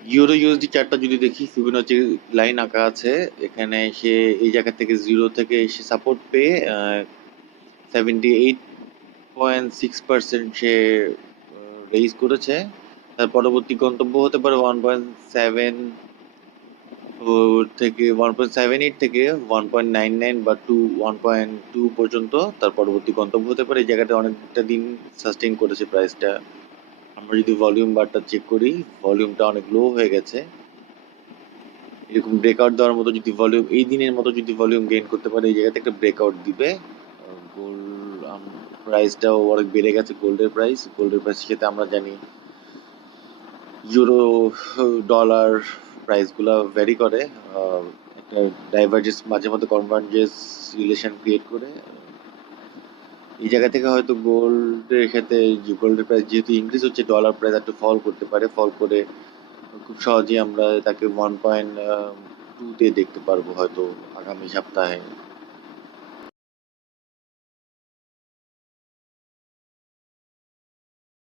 Euro USD চার্টটা যদি দেখি, Fibonacci line আঁকা আছে। এখানে সে এই জায়গা থেকে জিরো থেকে সে সাপোর্ট পেয়ে 78.6% সে রেইজ করেছে। তার পরবর্তী গন্তব্য হতে পারে 1.7 থেকে 1.78 থেকে 1.99 বা 1.2 পর্যন্ত তার পরবর্তী গন্তব্য হতে পারে। এই জায়গাটা অনেকটা দিন সাস্টেইন করেছে প্রাইসটা। আমরা যদি ভলিউম বারটা চেক করি, ভলিউমটা অনেক লো হয়ে গেছে। এরকম ব্রেকআউট দেওয়ার মতো যদি ভলিউম, এই দিনের মতো যদি ভলিউম গেইন করতে পারে, এই জায়গাতে একটা ব্রেকআউট দিবে। গোল্ড প্রাইসটাও অনেক বেড়ে গেছে। গোল্ডের প্রাইসের সাথে আমরা জানি ইউরো, ডলার প্রাইসগুলো ভ্যারি করে। একটা ডাইভার্জেন্স, মাঝে মধ্যে কনভার্জেন্স রিলেশন ক্রিয়েট করে। এই জায়গা থেকে হয়তো গোল্ডের সাথে, গোল্ডের প্রাইস যেহেতু ইনক্রিজ হচ্ছে, ডলার প্রাইস একটু ফল করতে পারে। ফল করে খুব সহজেই আমরা তাকে 1.2 তে দেখতে পারবো হয়তো আগামী সপ্তাহে।